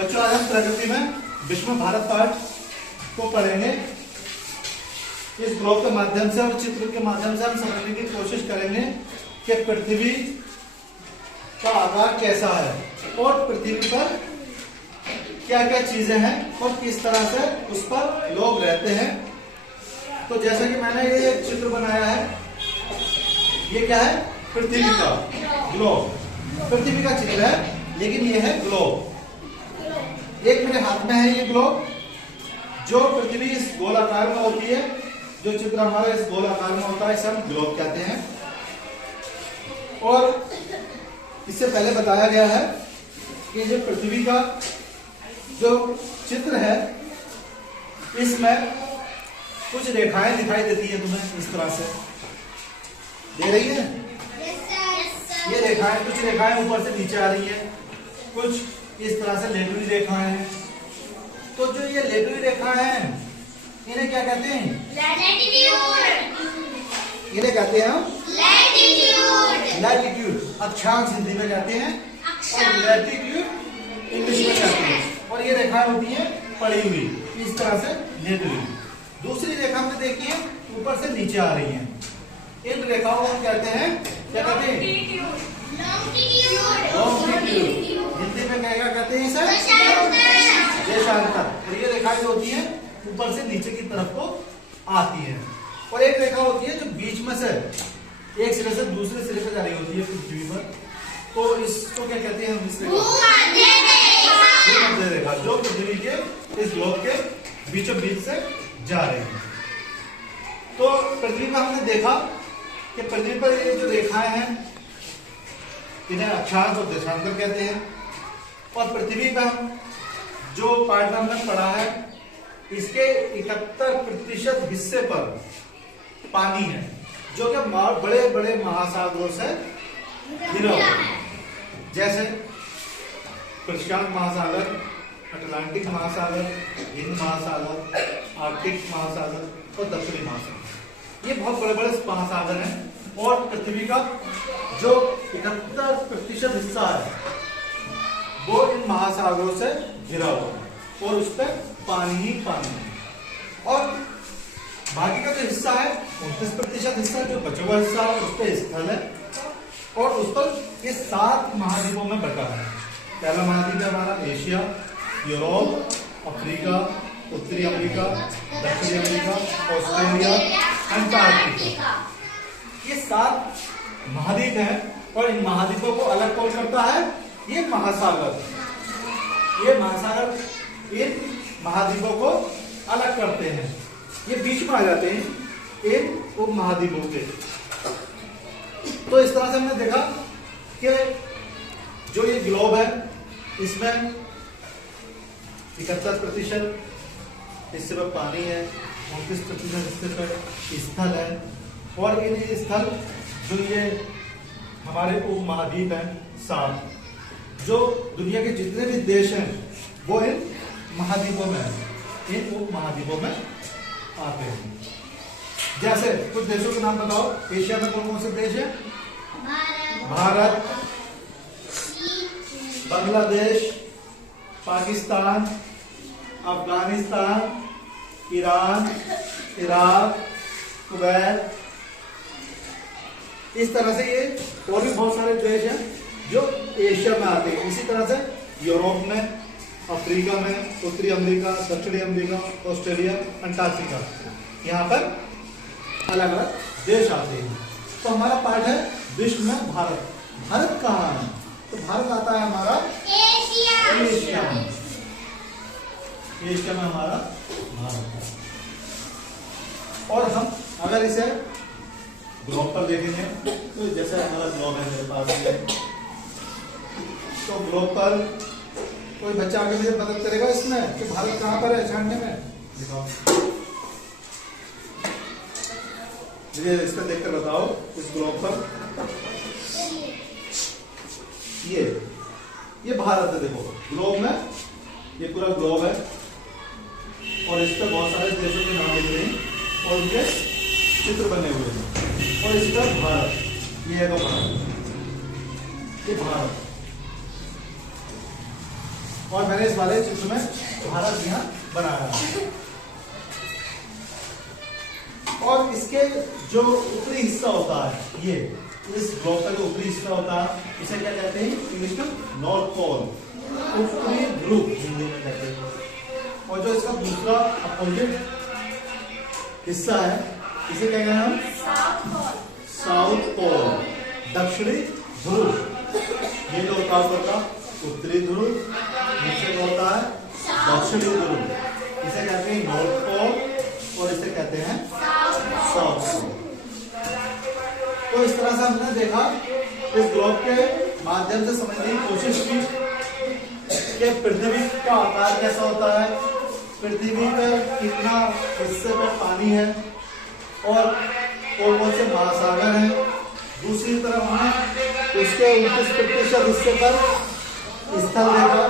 बच्चों आज हम प्रकृति में विश्व में भारत पाठ को पढ़ेंगे। इस ग्लोब के माध्यम से और चित्र के माध्यम से हम समझने की कोशिश करेंगे कि पृथ्वी का आकार कैसा है और पृथ्वी पर क्या क्या चीजें हैं और किस तरह से उस पर लोग रहते हैं। तो जैसा कि मैंने ये एक चित्र बनाया है, ये क्या है? पृथ्वी का ग्लोब, पृथ्वी का चित्र है, लेकिन ये है ग्लोब। एक मेरे हाथ में है ये ग्लोब, जो पृथ्वी इस गोलाकार में होती है। जो चित्र हमारा इस गोलाकार में होता है इसे हम ग्लोब कहते हैं। और इससे पहले बताया गया है कि जो पृथ्वी का जो चित्र है इसमें कुछ रेखाएं दिखाई देती है तुम्हें, इस तरह से दे रही है। ये रेखाएं, कुछ रेखाएं ऊपर से नीचे आ रही है, कुछ इस तरह से लेटुरी रेखाएं हैं। तो जो ये लेटुरी रेखाएं हैं इन्हें क्या कहते हैं? इन्हें कहते हैं हम लैटिट्यूड। अक्षांश हिंदी में कहते हैं और लैटिट्यूड इंग्लिश में कहते हैं। और ये रेखाएं होती हैं पड़ी हुई इस तरह से लेटुरी। दूसरी रेखा में देखिए ऊपर से नीचे आ रही हैं। इन रेखाओं को कहते हैं, क्या कहते हैं? लॉन्गिट्यूड। हिंदी में क्या कहते हैं सर? देशांतर। और ये रेखाएं जो होती हैं ऊपर से नीचे की तरफ को आती है। और एक रेखा होती है जो बीच में से एक सिरे से दूसरे सिरे पे जा रही होती है पृथ्वी पर। तो इसको क्या कहते हैं? हम इस रेखा जो पृथ्वी के इस ग्लोब के बीचों बीच से जा रही है। तो पृथ्वी में हमने देखा कि पृथ्वी पर ये जो रेखाएं हैं इन्हें अक्षांश और देशांतर कहते हैं। और पृथ्वी का जो पार्ट हमने पढ़ा है इसके 71% हिस्से पर पानी है, जो कि बड़े बड़े महासागरों से घिरा हुआ है, जैसे प्रशांत महासागर, अटलांटिक महासागर, हिंद महासागर, आर्कटिक महासागर और दक्षिणी महासागर। ये बहुत बड़े बड़े महासागर हैं। और पृथ्वी का जो 71% हिस्सा है वो इन महासागरों से घिरा हुआ है और उस पर पानी ही पानी है। और बाकी का जो हिस्सा है 29% हिस्सा जो बचा हुआ हिस्सा है उस पर स्थल है और उस पर ये 7 महाद्वीपों में बटा है। पहला महाद्वीप है हमारा एशिया, यूरोप, अफ्रीका, उत्तरी अमेरिका, दक्षिणी अमेरिका, ऑस्ट्रेलिया, अंटार्कटिका। ये 7 महाद्वीप हैं और इन महाद्वीपों को अलग कौन करता है? ये महासागर। ये महासागर इन महाद्वीपों को अलग करते हैं, ये बीच में आ जाते हैं इन उप महाद्वीपों के। तो इस तरह से हमने देखा कि जो ये ग्लोब है इसमें 71% हिस्से पर पानी है, 29% हिस्से पर स्थल है। और इन स्थल जो ये हमारे उप महाद्वीप हैं 7, जो दुनिया के जितने भी देश हैं वो इन महाद्वीपों में है, इन उप महाद्वीपों में आते हैं। जैसे कुछ देशों के नाम बताओ। एशिया में कौन कौन से देश हैं? Bharat, Bangladesh, Pakistan, Afghanistan, Iran, Iraq, Kuwait. इस तरह से ये और भी बहुत सारे देश हैं जो एशिया में आते हैं। इसी तरह से यूरोप में, अफ्रीका में, उत्तरी अमेरिका, दक्षिणी अमेरिका, ऑस्ट्रेलिया, अंटार्कटिका, यहाँ पर अलग अलग देश आते हैं। तो हमारा पार्ट है विश्व में भारत। भारत कहाँ है? तो भारत आता है हमारा एशिया में। एशिया में हमारा भारत है। और हम अगर इसे ग्लोब पर देखेंगे तो जैसे हमारा ग्लोब है मेरे पास में, तो ग्लोब पर कोई बच्चा आगे मुझे मदद करेगा इसमें कि भारत कहाँ पर है छानने में? दिखाओ मुझे इसका देखकर बताओ। इस ग्लोब पर ये भारत है। देखो ग्लोब में ये पूरा ग्लोब है और इस पर बहुत सारे देशों के नाम लिखे हैं और उनके चित्र बने हुए हैं। और इसका भारत, ये है तो भारत, ये भारत। और मैंने इस वाले चित्र में भारत यहाँ बनाया है। और इसके जो ऊपरी हिस्सा होता है, ये इस ग्लोब का जो ऊपरी हिस्सा होता है, इसे क्या कहते हैं इंग्लिश में? नॉर्थ पोल, उत्तरी ध्रुव हिंदी में कहते हैं। और जो इसका दूसरा अपोजिट हिस्सा है, इसे क्या कहते हैं? साउथ पोल, दक्षिणी ध्रुव। ये जो होता है ऊपर का उत्तरी ध्रुव, नीचे जो होता है दक्षिणी ध्रुव, इसे कहते हैं नॉर्थ पोल और इसे कहते हैं साउथ पोल। तो इस तरह से हमने देखा, इस ग्लोब के माध्यम से समझने की कोशिश की कि पृथ्वी का आकार कैसा होता है, पृथ्वी पर कितना हिस्से पर पानी है और कौन से महासागर हैं। दूसरी तरफ हमने उसके 29% हिस्से पर स्थल देखा।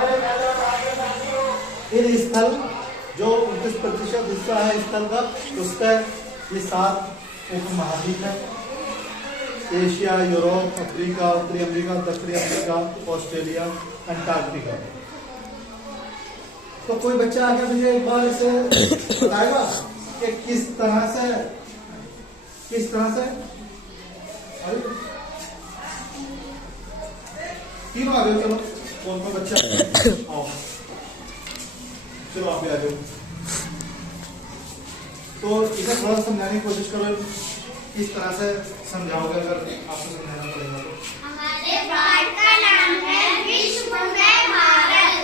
इन स्थल जो 29% हिस्सा है स्थल का, उस पर ये 7 उपमहाद्वीप है: एशिया, यूरोप, अफ्रीका, उत्तरी अमेरिका, दक्षिणी अमेरिका, ऑस्ट्रेलिया, अंटार्कटिका। तो कोई बच्चा आके मुझे एक बार इसे बताएगा कि किस तरह से तीनों आ जाओ, चलो कौन बच्चा आओ, चलो आप भी आ जाओ। तो इसे थोड़ा समझाने की कोशिश करो, किस तरह से समझाओगे अगर आपको समझाना पड़ेगा तो। हमारे भारत का नाम है विश्व में भारत।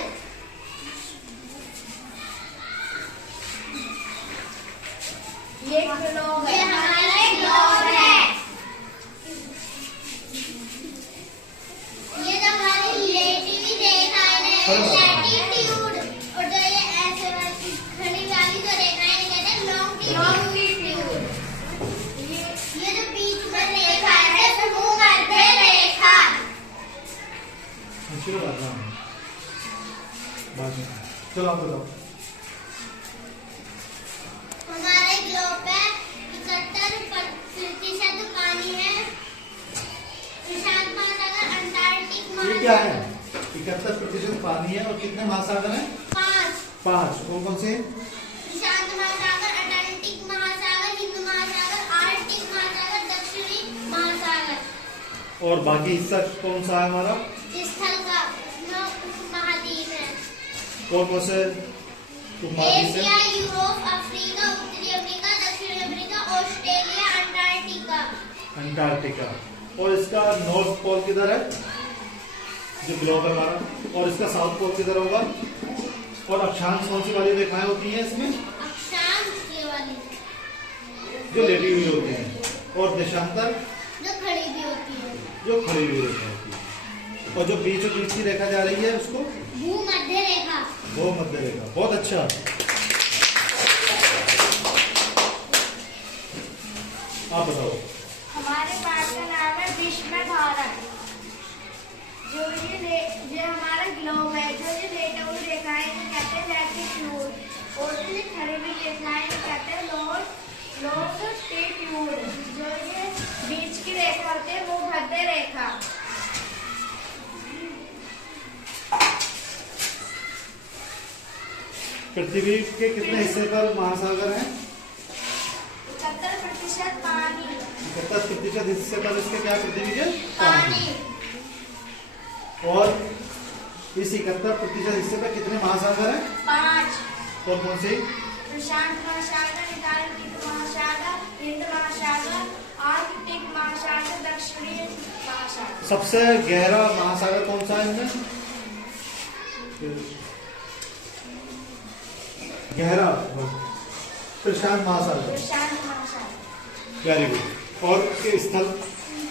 ये ग्लोब है, हमारा ग्लोब है। ये जो हमारी लैटिट्यूड रेखा है, लैटिट्यूड, और जो ये ऐसे वाली खड़ी वाली जो रेखा है, कहते हैं लॉन्गिट्यूड। ये जो बीच में रेखा है, भूमध्य रेखा। चलो आप बताओ। हमारे ग्लोब पे 71% पानी है। प्रशांत महासागर, अंटार्कटिक महासागर। ये क्या है? 71% पानी है और कितने महासागर हैं? 5। कौन से? प्रशांत महासागर, अटलांटिक महासागर, हिंद महासागर, आर्कटिक महासागर, दक्षिणी महासागर। और बाकी हिस्सा कौन सा है हमारा? स्थल का 9 उपमहाद्वीप है। कौन से उपमहाद्वीप है? एशिया, यूरोप, अफ्रीका, उत्तरी अमेरिका, दक्षिणी अमेरिका, ऑस्ट्रेलिया, अंटार्कटिका। अंटार्कटिका। और इसका नॉर्थ पोल किधर है, जो ग्लोब है हमारा, और इसका साउथ पोल किधर होगा? और अक्षांश कौन सी वाली रेखाएं होती हैं इसमें? अक्षांश ये वाली जो लेटी हुई होती हैं, और देशांतर जो खड़ी भी होती है, जो खड़ी हुई रेखा होती है। और जो बीचों बीच की रेखा जा रही है उसको भूमध्य रेखा। भूमध्य रेखा। बहुत अच्छा। आप बताओ। हमारे भारत का नाम है विश्व में भारत। जो ये हमारा ग्लोब है, जो ये लेटा हुई रेखाएं कहते हैं लैटिट्यूड, और जो ये खड़ी हुई रेखाएं कहते हैं लॉन्गिट्यूड। जो ये बीच की रेखा होती है वो भूमध्य रेखा। पृथ्वी के कितने हिस्से पर महासागर हैं? 71% पानी। 71% हिस्से पर इसके क्या पृथ्वी के पानी। और इस 71% हिस्से पर कितने महासागर हैं? 5। कौन से? प्रशांत महासागर, अंटार्कटिक महासागर, हिंद महासागर, आर्कटिक महासागर, दक्षिणी महासागर। सबसे गहरा महासागर कौन सा है इनमें? गहरा प्रशांत महासागर। प्रशांत महासागर। Very good. और के स्थल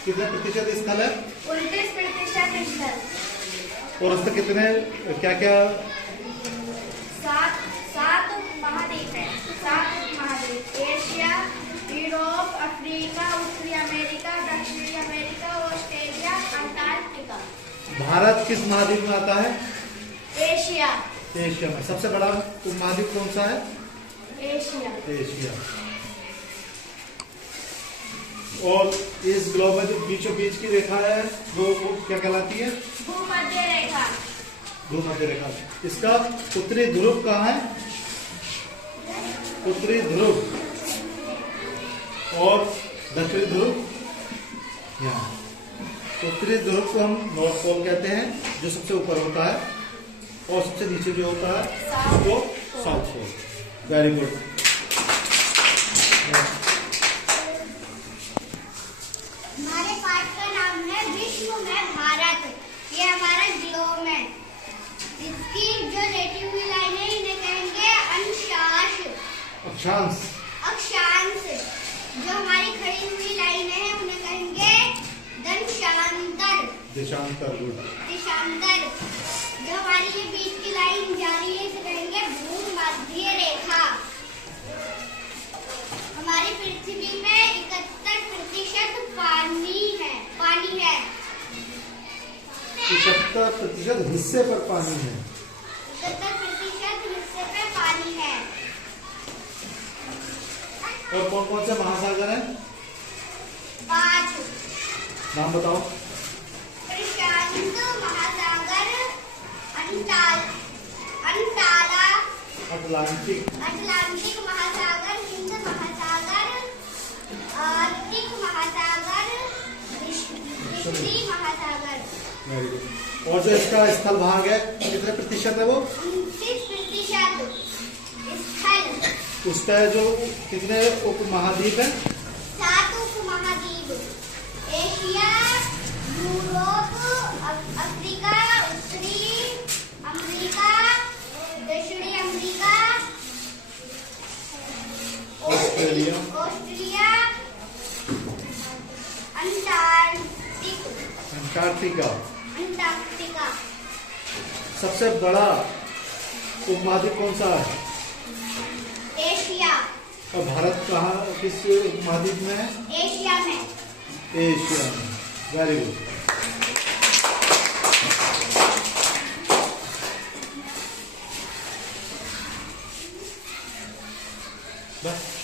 कितने प्रतिशत स्थल है? 29% स्थल। और उसमें कितने क्या क्या? 7 महाद्वीप है। 7 महाद्वीप: एशिया, यूरोप, अफ्रीका, उत्तरी अमेरिका, दक्षिणी अमेरिका, ऑस्ट्रेलिया, अंटार्कटिका। भारत किस महाद्वीप में आता है? एशिया। एशिया में। सबसे बड़ा उपमहाद्वीप कौन सा है? एशिया। एशिया। और इस ग्लोब में जो बीचों बीच की रेखा है वो क्या कहलाती है? भूमध्य रेखा। भूमध्य रेखा। इसका उत्तरी ध्रुव कहाँ है? उत्तरी ध्रुव और दक्षिणी ध्रुव यहाँ। उत्तरी ध्रुव को हम नॉर्थ पोल कहते हैं, जो सबसे ऊपर होता है, और सबसे नीचे जो होता है उसको साउथ पोल। Very good. हमारे पाठ का नाम है विश्व में भारत। ये हमारा ग्लोब है। इसकी जो रेटी हुई लाइन है इन्हें कहेंगे अंशांश। अक्षांश। अक्षांश। जो हमारी खड़ी हुई लाइन है उन्हें कहेंगे दशांतर। देशांतर। गुड। देशांतर। जो हमारी ये बीच की लाइन जा रही है इसे कहेंगे भूमध्य रेखा। हमारी पृथ्वी में 71% पानी है। 71% हिस्से पर पानी है। 71% हिस्से पे पानी है। और कौन कौन से महासागर हैं? 5 नाम बताओ। प्रशांत महासागर, अटलांटिक महासागर, हिंद महासागर, आर्कटिक महासागर, विश्वी महासागर। Very good. और जो इसका स्थल भाग है कितने प्रतिशत है वो? 29% स्थल। उसका जो कितने उपमहाद्वीप है? 7 उपमहाद्वीप। एशिया, यूरोप, अफ्रीका, उत्तरी अमेरिका, दक्षिणी अमेरिका, ऑस्ट्रेलिया, अंटार्कटिका। सबसे बड़ा उपमहाद्वीप कौन सा है? एशिया। और भारत कहाँ, किस उपमहाद्वीप में है? एशिया में। एशिया में। Very good. बस।